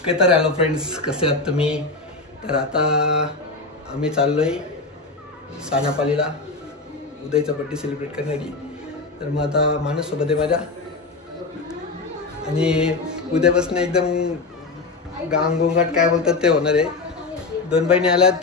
Okay तर hello friends, कसे आहात तुम्ही? तर आता आम्ही चाललोय सानापालीला उदयचा बर्थडे सेलिब्रेट करण्यासाठी. तर मग आता माणूस सोबत आहे माझ्या आणि उद्यापासून एकदम गांगोंगाट काय बोलतात ते होणार आहे. 2 बहिणी आल्यात.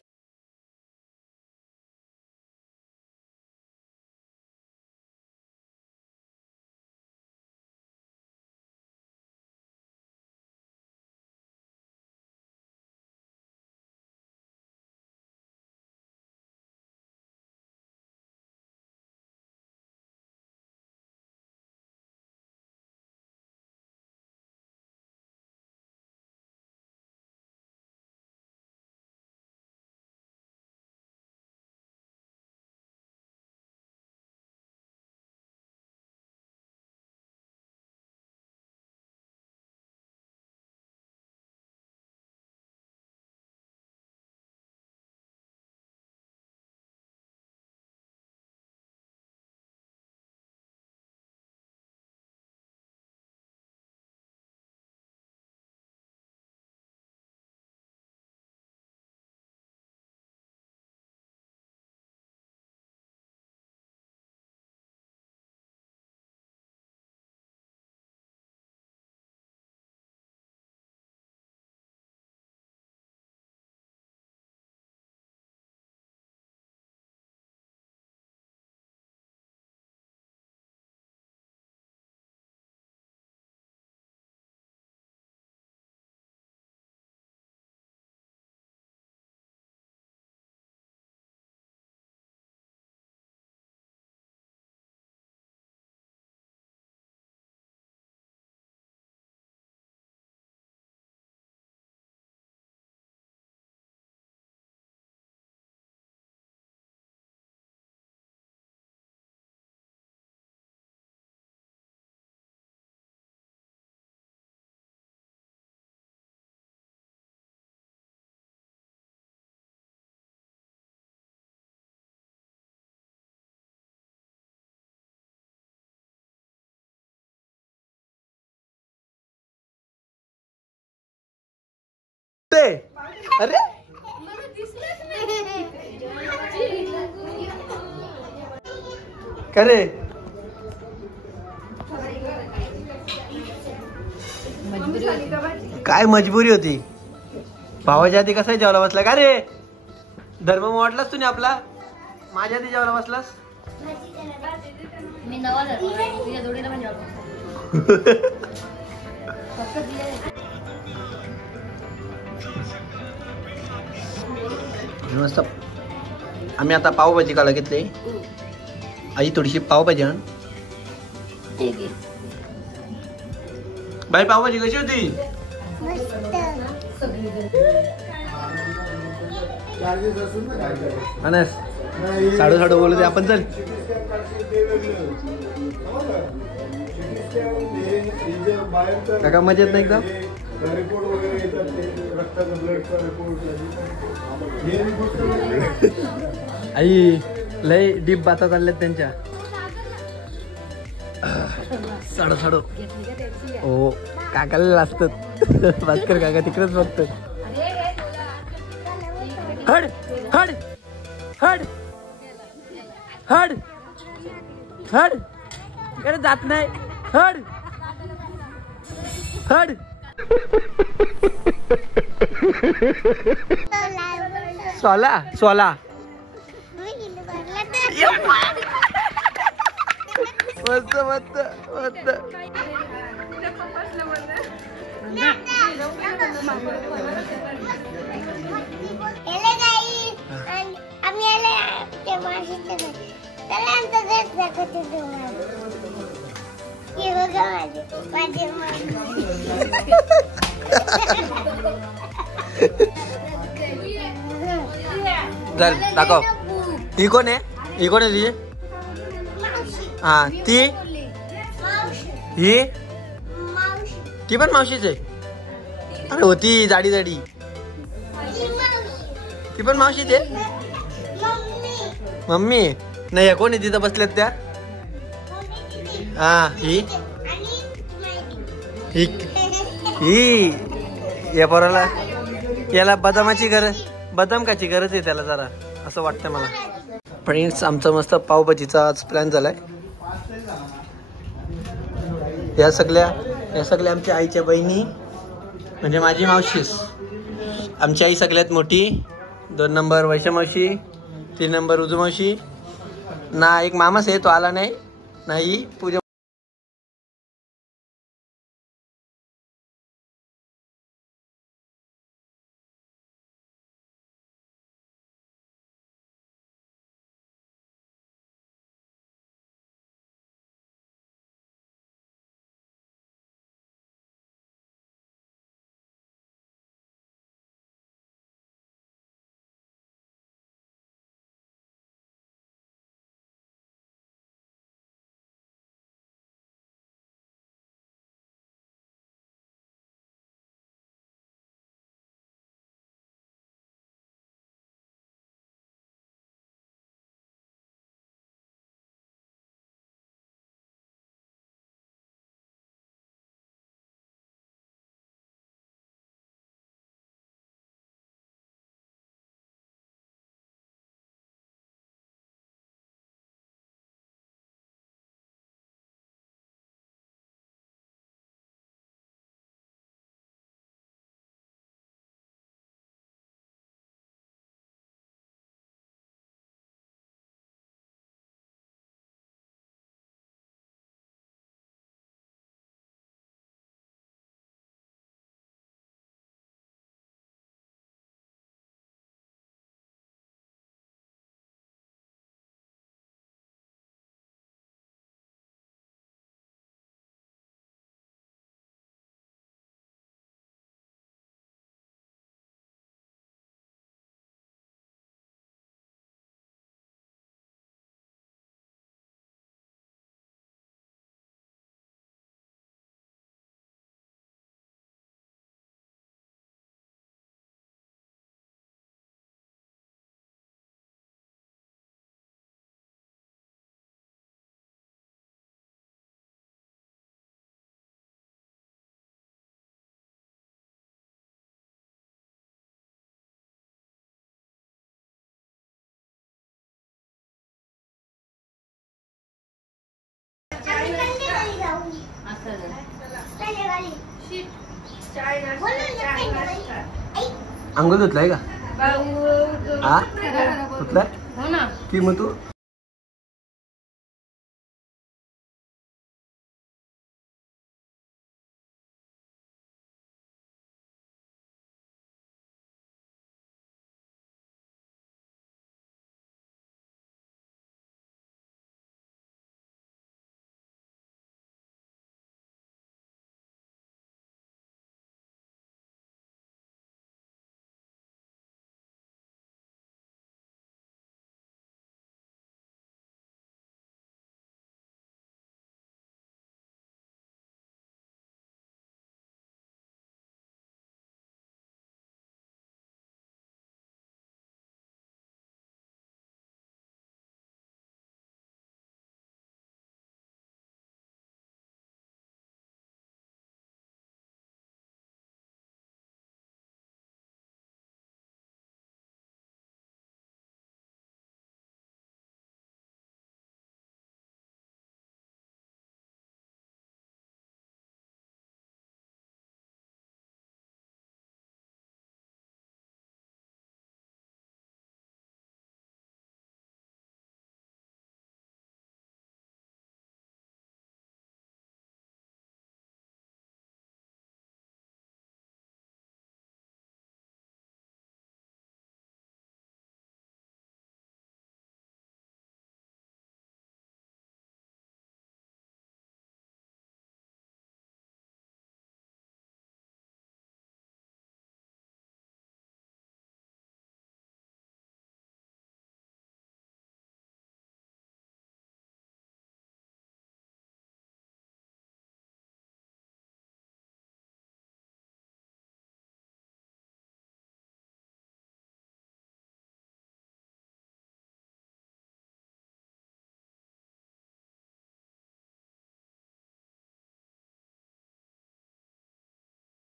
अरे करे काय मजबुरी होती. भावाच्या आधी कसा जेवला बसला का रे? धर्म वाटलास तुम्ही आपला. माझ्या आधी जेवला बसलास. मी नवा तुझ्या जोडीला पण जेवला. मस्त. आम्ही आता पावभाजी खायला घेतली. आई थोडीशी पावभाजी आण. बाई पावभाजी कशी होती? अनस साडू साडू बोलू दे आपण. चल काका मजेत नाही एकदम. आई लय डीप बाता चालल्यात त्यांच्या. साडू साडू हो काकाला असतात. भास्कर काका तिकडेच बघतात. हड हड हड हड हड कडे जात नाही. हड हड सोला सोला मस्त मस्त मस्त. चल दाखव. ही कोण आहे? ही कोण आहे तुझी? हा ती ही ती पण मावशीच आहे. अरे होती जाडी जाडी ती पण मावशीच आहे. मम्मी नाही कोण आहे तिथं बसल्यात त्या? हा ही ही ही या पोराला याला बदाम काची गरज आहे त्याला जरा असं वाटतं मला. फ्रेंड्स आमचा मस्त पावभाजीचा आज प्लॅन झालाय. या सगळ्या आमच्या आईच्या बहिणी म्हणजे माझी मावशीस. आमची आई सगळ्यात मोठी. 2 नंबर वैशा मावशी, 3 नंबर उजू मावशी. ना एक मामाच आहे तो आला नाही पूजा. अंघोळ धुतलाय का? हा धुतलाय हो ना की मग तू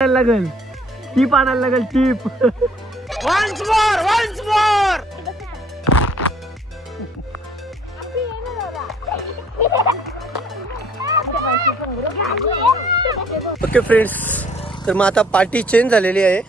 लागल टीप आणायला लागेल टीप. Once more. ओके फ्रेंड्स, तर मग आता पार्टी चेंज झालेली आहे.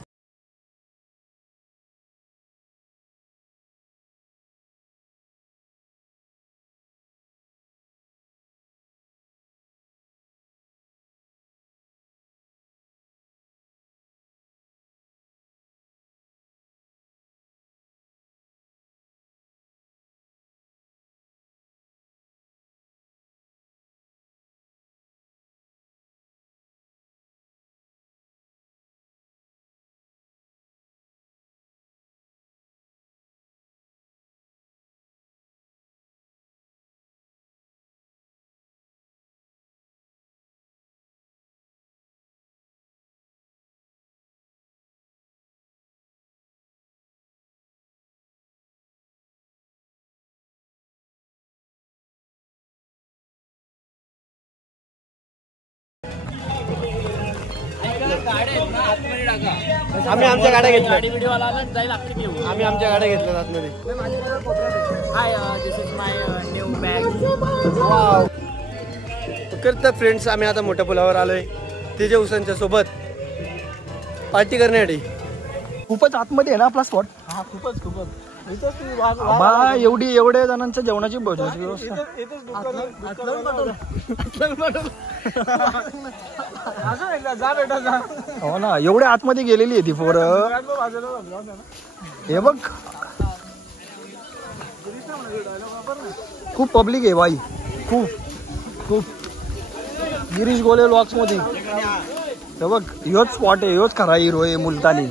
आम्ही आमच्या गाड्या घेतल्या. आम्ही आमच्या गाड्या घेतल्या आतमध्ये. तर फ्रेंड्स, आम्ही आता मोठ्या पुलावर आलोय तेज हुसेनच्या सोबत पार्टी करण्यासाठी. खूपच आतमध्ये आहे ना आपला स्पॉट. हा, खूपच एवढ्या जणांच्या जेवणाची भोजनाची व्यवस्था. हो ना, एवढ्या आतमध्ये गेलेली आहे ती पोरं. हे बघ, खूप पब्लिक आहे बाई, खूप. गिरीश गोले व्लॉग्स मध्ये हे बघ, ह्योच स्पॉट आहे, ह्योच खरा हिरो आहे मुलतानी.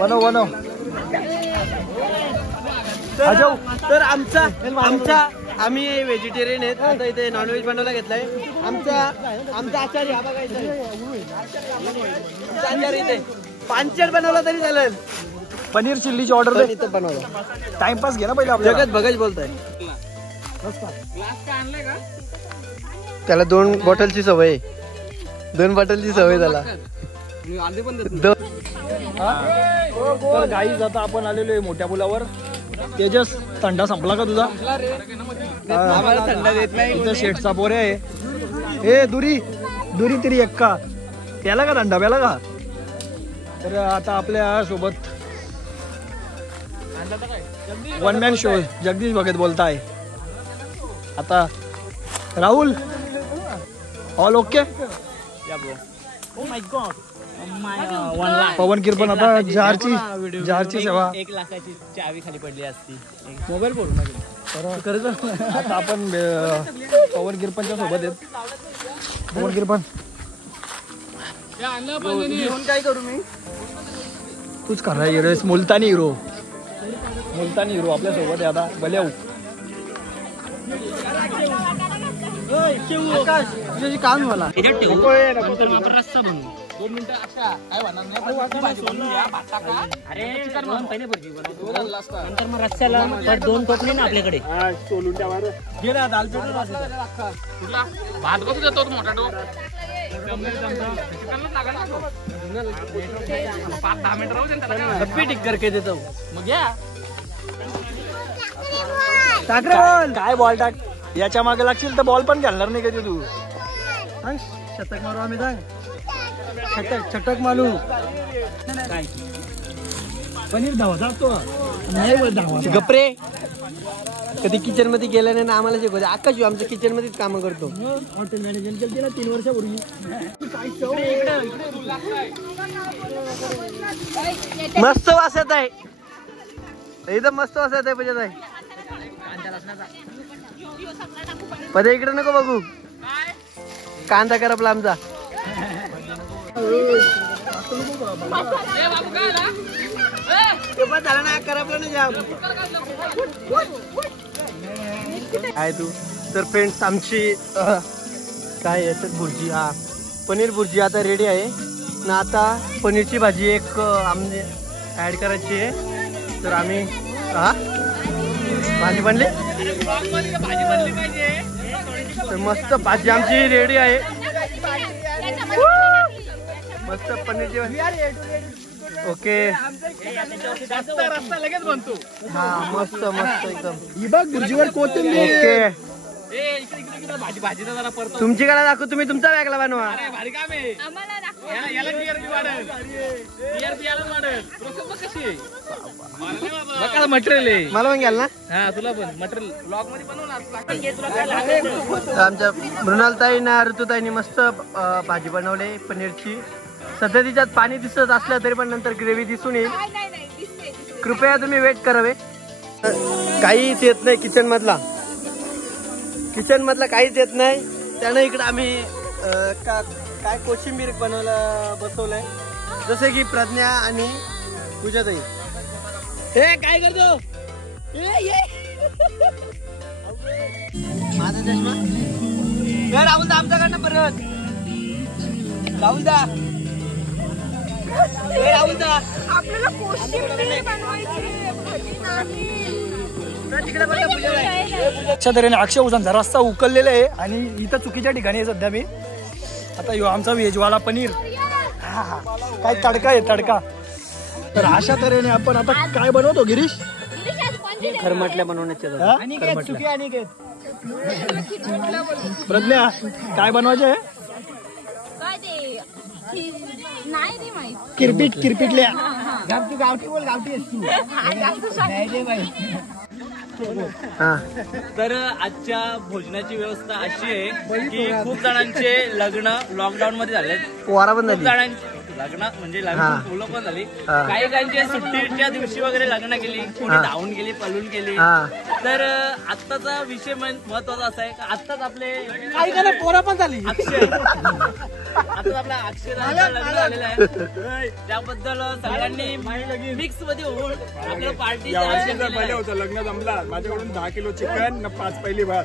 बनव. तर आम्ही व्हेजिटेरियन आहेत. आता इथे नॉनव्हेज बनवायला घेतलाय. आमचा आचार्य हा बघायचा आचार्य इथे पांचट बनवला तरी चालेल. पनीर चिल्लीची ऑर्डर इथे बनवलं. टाइमपास घे ना पहिला आपल्याला. जगत भगत बोलताय. त्याला 2 बॉटलची सवय त्याला. तर गाईज, आता आपण आलेलो आहे मोठ्या पुलावर. तेजस, थंडा संपला का तुझा? थंडा देत नाही. इथं शेटचा पोरे आहे. ए दुरी तरी एक्का त्याला का थंडा प्याला का? तर आता आपल्या सोबत one man show Jagdish Bhagat बोलताय. आता राहुल, ऑल ओके? पवन किरपण आता जारची सेवा. 1 लाखाची चावी खाली पडली असती. मोबाईल फोडून आता आपण पवन किरपणच्या सोबत आहेत. पवन किरपण, काय करू मी? तूच खरा हिरो, मुलतानी हिरो आपल्या सोबत आहे आता. भले तुझ्याशी काम झाला. रस्सा बनवू 2 मिनिटं. अच्छा, काय बनणार नाही. नंतर मग रस्स्याला 2 टोपले ना आपल्याकडे. भात कसं देतो मोठा टोप? 5-10 मिनिटं राहू दे. टिक करके देतो. मग घ्या. काय बॉल टाक. याच्या मागे लागशील तर बॉल पण घालणार नाही कधी तू. शतक मारू आम्ही. छटक मारू. पनीर धावाचा असतो नाही धावा. गप्रे, कधी किचन मध्ये गेलं नाही ना आम्हाला शिकवते. आकाश आमच्या किचन मध्येच काम करतो. हॉटेल मॅनेजमेंट केली ना 3 वर्षापूर्वी. मस्त वास येत आहे. एकदम मस्त वास येत आहे. पदे इकडे नको बघू. कांदा करपला आमचा. झाला ना, करपला नाही जाम. काय तू. तर फ्रेंड्स, आमची काय याच्यात भुर्जी, हा पनीर भुर्जी आता रेडी आहे ना. आता पनीरची भाजी एक आमने ऍड करायची आहे. तर आम्ही भाजी बनली. तर मस्त भाजी आमची रेडी आहे. मस्त पनीरची ओके. रस्ता लगेच बनतो. हा मस्त मस्त एकदम. ही बघ बुर्जीवर कोथिंबीर. ओके भाजी भाजीचा जरा परत. तुमची कला दाखव, तुम्ही तुमचा वेगळा बनवा. अरे भारी काम आहे. याला TRP वाढेल. TRP यालाच वाढेल. प्रोसेस बघ कशी आहे. बघा मटेरियल आहे. मला पण घ्याल ना. हा तुला पण मटेरियल ब्लॉग मध्ये बनवणार. तुला काय लागेल. तर आमच्या मृणालताईंना ऋतुताईंनी मस्त भाजी बनवली पनीरची. सध्या तिच्यात पाणी दिसत असलं तरी पण नंतर ग्रेव्ही दिसून येईल. कृपया तुम्ही वेट करावे. काहीच येत नाही किचन मधला काहीच येत नाही. त्यानं इकडे आम्ही काय कोशिंबीर बनवायला बसवलंय, जसे की प्रज्ञा आणि पूजाताई. हे काय करतो. माझा चष्मा राहुल दा आमच्याकडनं परत. राहुल दा आपल्याला कोशिंबीर बनवायची भाजी नाही. अशा तऱ्हेने अक्षय उसांचा रस्ता उकललेला आहे आणि इथं चुकीच्या ठिकाणी आहे सध्या मी. आता यो आमचा व्हेजवाला पनीर. काय तडका आहे तडका. तर अशा तऱ्हेने आपण आता काय बनवतो गिरीश. खरमटल्या बनवण्याचे प्रज्ञा काय बनवायचे आहे. नाही रे माहित. किरपिटल्या. तर आजच्या भोजनाची व्यवस्था अशी आहे की खूप जणांचे लग्न लॉकडाऊन मध्ये झाले. वारा पण खूप जणांचे लग्न म्हणजे लग्न फुलं पण झाली. काही काहींचे सुट्टीच्या दिवशी वगैरे लग्न केली, कोणी धावून गेली, पळून गेली. तर आत्ताचा विषय महत्वाचा असा आहे की आत्ताच आपले काही पोरं पण झाली. अक्षय आताच आपला अक्षय लग्न झालेलं आहे. त्याबद्दल सगळ्यांनी मिक्स मध्ये होऊन आपल्याला पार्टी होतं. लग्न जमला माझ्याकडून 10 किलो चिकन 5 पहिली भात.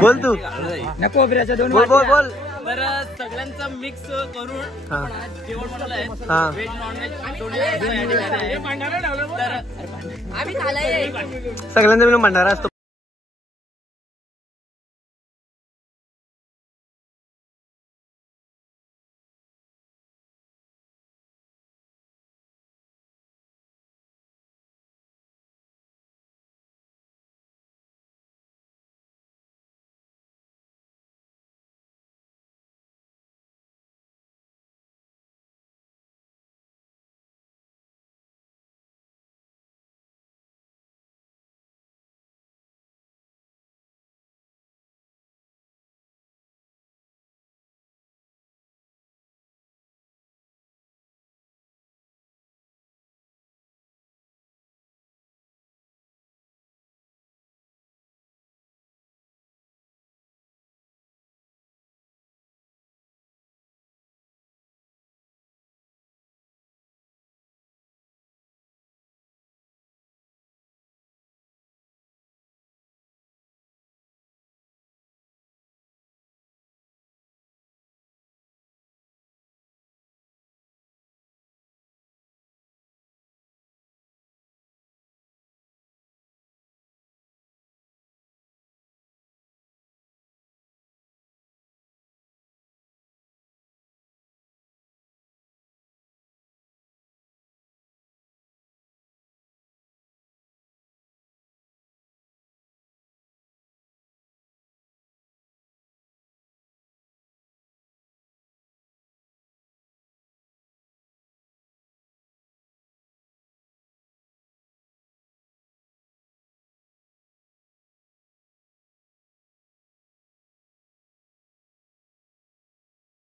बोल तू. नको बोल. तर सगळ्यांचं मिक्स करून आपण आज जेवण बनवलं आहे. व्हेज नॉनव्हेज दोन्ही तर आम्ही खाल्लंय. सगळ्यांचा मिळून भंडारा असतो.